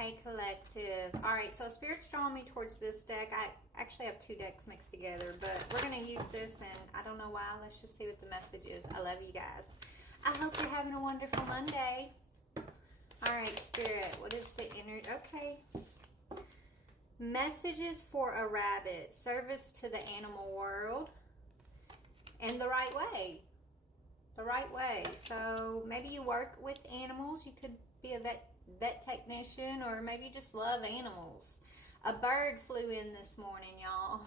Hey, collective. All right, so Spirit's drawing me towards this deck. I actually have two decks mixed together, but we're going to use this, and I don't know why. Let's just see what the message is. I love you guys. I hope you're having a wonderful Monday. All right, Spirit, what is the energy? Okay. Messages for a rabbit. Service to the animal world. And the right way. The right way. So maybe you work with animals. You could be a vet technician, or maybe you just love animals. A bird flew in this morning, y'all,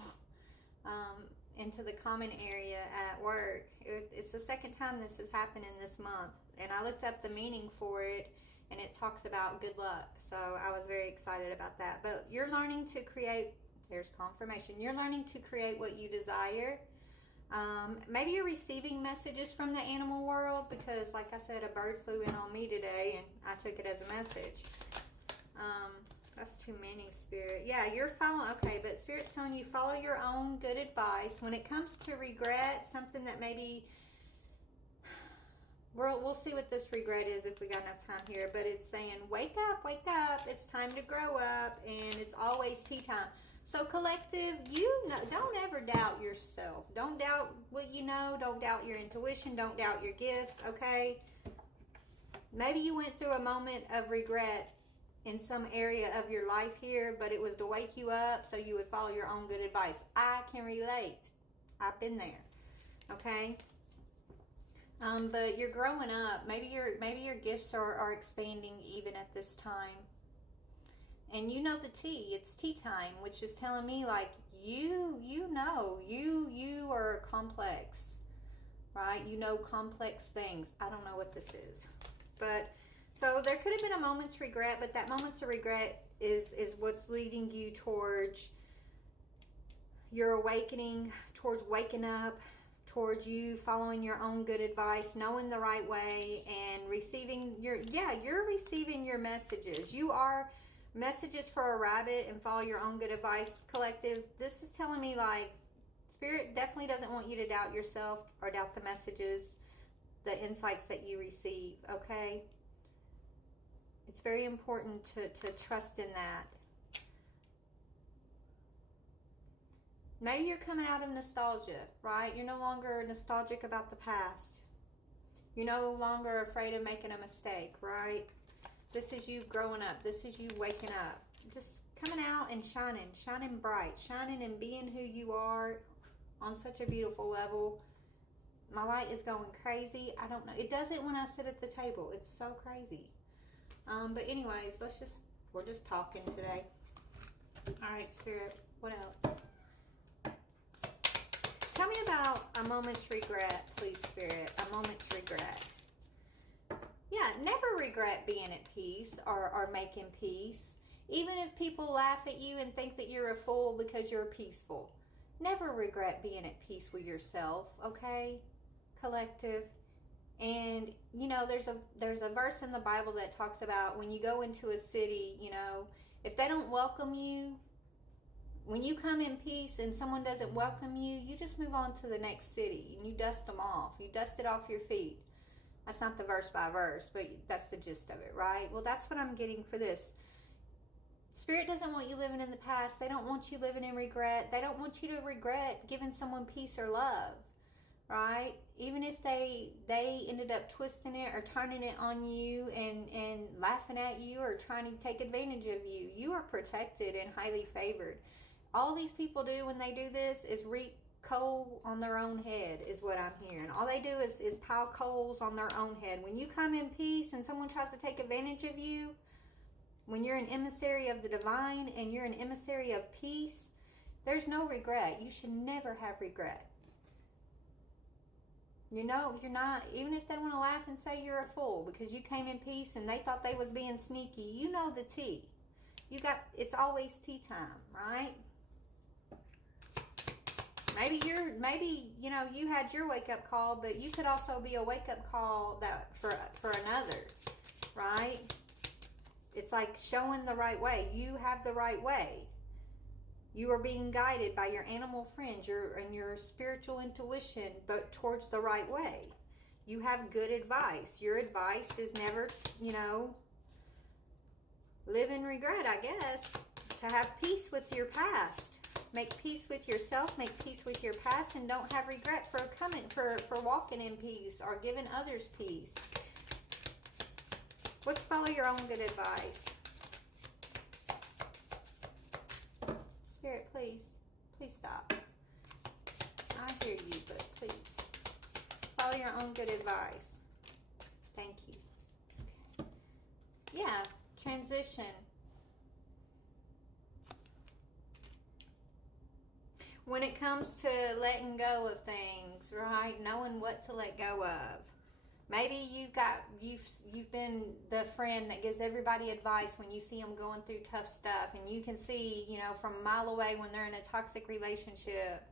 into the common area at work. It's the second time this has happened in this month, and I looked up the meaning for it, and it talks about good luck. So I was very excited about that. But you're learning to create, there's confirmation, you're learning to create what you desire. Maybe you're receiving messages from the animal world, because like I said, a bird flew in on me today and I took it as a message. That's too many, Spirit. Yeah, you're following. Okay, but Spirit's telling you follow your own good advice. When it comes to regret, something that maybe we'll see what this regret is if we got enough time here, but it's saying wake up, it's time to grow up, and it's always tea time. So collective, you know, don't ever doubt yourself. Don't doubt what you know. Don't doubt your intuition. Don't doubt your gifts, okay? Maybe you went through a moment of regret in some area of your life here, but it was to wake you up so you would follow your own good advice. I can relate. I've been there, okay? But you're growing up. Maybe your gifts are expanding even at this time. And you know the tea, it's tea time, which is telling me like you are complex, right? You know complex things. I don't know what this is. But so there could have been a moment's regret, but that moment's of regret is what's leading you towards your awakening, towards waking up, towards you following your own good advice, knowing the right way, and receiving you're receiving your messages. You are messages for a rabbit and follow your own good advice, collective. This is telling me like Spirit definitely doesn't want you to doubt yourself or doubt the messages, the insights that you receive, okay? It's very important to trust in that. Maybe you're coming out of nostalgia, right? You're no longer nostalgic about the past. You're no longer afraid of making a mistake, right? This is you growing up. This is you waking up. Just coming out and shining bright, shining and being who you are on such a beautiful level. My light is going crazy. I don't know. It does it when I sit at the table. It's so crazy. But anyways, we're just talking today. All right, Spirit, what else? Tell me about a moment's regret, please, Spirit. A moment's regret. Yeah, never regret being at peace or making peace. Even if people laugh at you and think that you're a fool because you're peaceful. Never regret being at peace with yourself, okay, collective? And, you know, there's a verse in the Bible that talks about when you go into a city, you know, if they don't welcome you, when you come in peace and someone doesn't welcome you, you just move on to the next city and you dust them off. You dust it off your feet. That's not the verse by verse, but that's the gist of it, right? Well, that's what I'm getting for this. Spirit doesn't want you living in the past. They don't want you living in regret. They don't want you to regret giving someone peace or love, right? Even if they ended up twisting it or turning it on you and laughing at you or trying to take advantage of you, you are protected and highly favored. All these people do when they do this is reap coal on their own head, is what I'm hearing. All they do is pile coals on their own head. When you come in peace and someone tries to take advantage of you, when you're an emissary of the divine and you're an emissary of peace, there's no regret. You should never have regret. You know, you're not, even if they want to laugh and say you're a fool because you came in peace and they thought they was being sneaky, you know the tea. It's always tea time, right? Maybe you know, you had your wake-up call, but you could also be a wake-up call that for another, right? It's like showing the right way. You have the right way. You are being guided by your animal friends and your spiritual intuition towards the right way. You have good advice. Your advice is never, you know, live in regret, I guess. To have peace with your past. Make peace with yourself, make peace with your past, and don't have regret for walking in peace or giving others peace. Let's follow your own good advice. Spirit, please stop. I hear you, but please follow your own good advice. Thank you. Spirit. Yeah, transition. When it comes to letting go of things, right? Knowing what to let go of. Maybe you've been the friend that gives everybody advice when you see them going through tough stuff, and you can see, from a mile away when they're in a toxic relationship,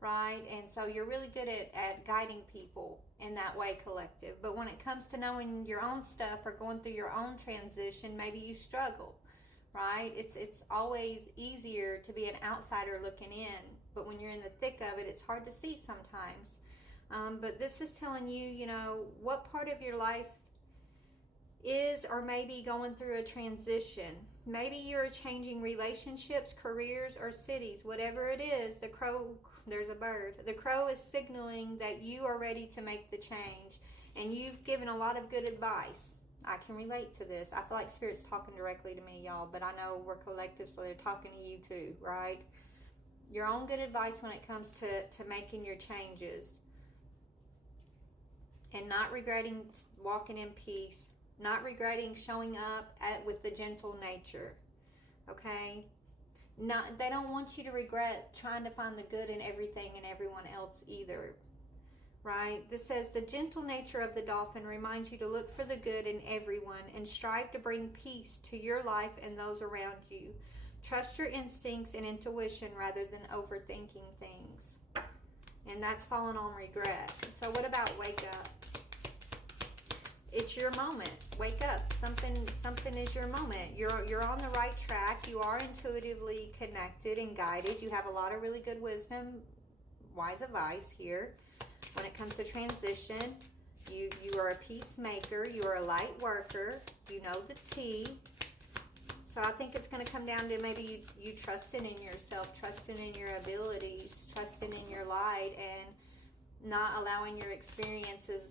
right? And so you're really good at guiding people in that way, collective. But when it comes to knowing your own stuff or going through your own transition, maybe you struggle, right? It's always easier to be an outsider looking in, but when you're in the thick of it, it's hard to see sometimes. But this is telling you, what part of your life is or maybe going through a transition. Maybe you're changing relationships, careers, or cities. Whatever it is, there's a bird. The crow is signaling that you are ready to make the change. And you've given a lot of good advice. I can relate to this. I feel like Spirit's talking directly to me, y'all, but I know we're collective, so they're talking to you too, right? Your own good advice when it comes to making your changes. And not regretting walking in peace. Not regretting showing up with the gentle nature. Okay? They don't want you to regret trying to find the good in everything and everyone else either. Right? This says, the gentle nature of the dolphin reminds you to look for the good in everyone and strive to bring peace to your life and those around you. Trust your instincts and intuition rather than overthinking things. And that's falling on regret. So what about wake up? It's your moment. Wake up. Something is your moment. You're on the right track. You are intuitively connected and guided. You have a lot of really good wisdom, wise advice here. When it comes to transition, you are a peacemaker. You are a light worker. You know the tea. So I think it's going to come down to maybe you trusting in yourself, trusting in your abilities, trusting in your light, and not allowing your experiences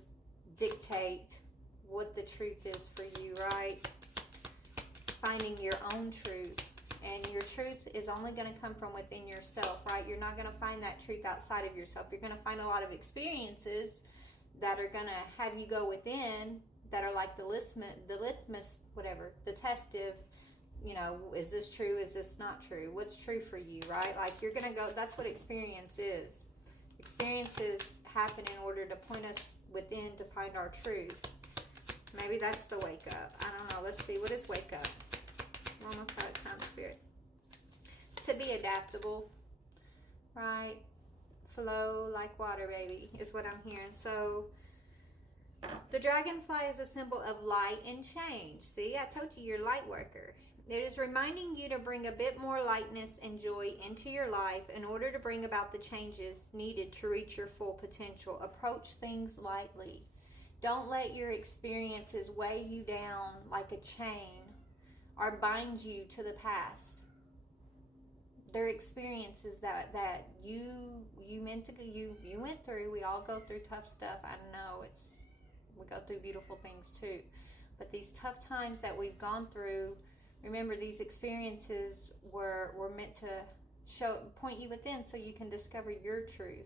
dictate what the truth is for you, right? Finding your own truth. And your truth is only going to come from within yourself, right? You're not going to find that truth outside of yourself. You're going to find a lot of experiences that are going to have you go within, that are like the litmus, whatever, the test of, is this true? Is this not true? What's true for you, right? Like you're going to go, that's what experience is. Experiences happen in order to point us within to find our truth. Maybe that's the wake up. I don't know. Let's see. What is wake up? We're almost out of time, Spirit. To be adaptable, right? Flow like water, baby, is what I'm hearing. So the dragonfly is a symbol of light and change. See, I told you you're a light worker. It is reminding you to bring a bit more lightness and joy into your life in order to bring about the changes needed to reach your full potential. Approach things lightly. Don't let your experiences weigh you down like a chain or bind you to the past. They're experiences that you meant to go, you went through. We all go through tough stuff. I know we go through beautiful things too. But these tough times that we've gone through, remember these experiences were meant to point you within so you can discover your truth.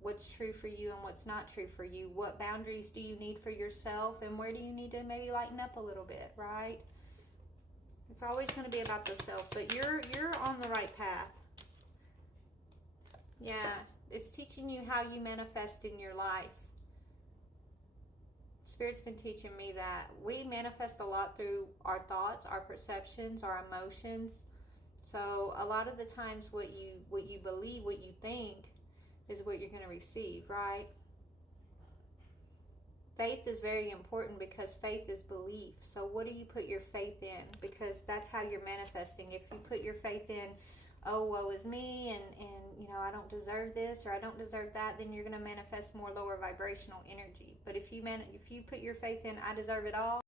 What's true for you and what's not true for you. What boundaries do you need for yourself, and where do you need to maybe lighten up a little bit, right? It's always going to be about the self, but you're on the right path. Yeah, it's teaching you how you manifest in your life. Spirit's been teaching me that we manifest a lot through our thoughts, our perceptions, our emotions. So a lot of the times what you believe, what you think, is what you're going to receive, right? Faith is very important because faith is belief. So what do you put your faith in? Because that's how you're manifesting. If you put your faith in, oh, woe is me, and I don't deserve this or I don't deserve that, then you're going to manifest more lower vibrational energy. But if you put your faith in, I deserve it all,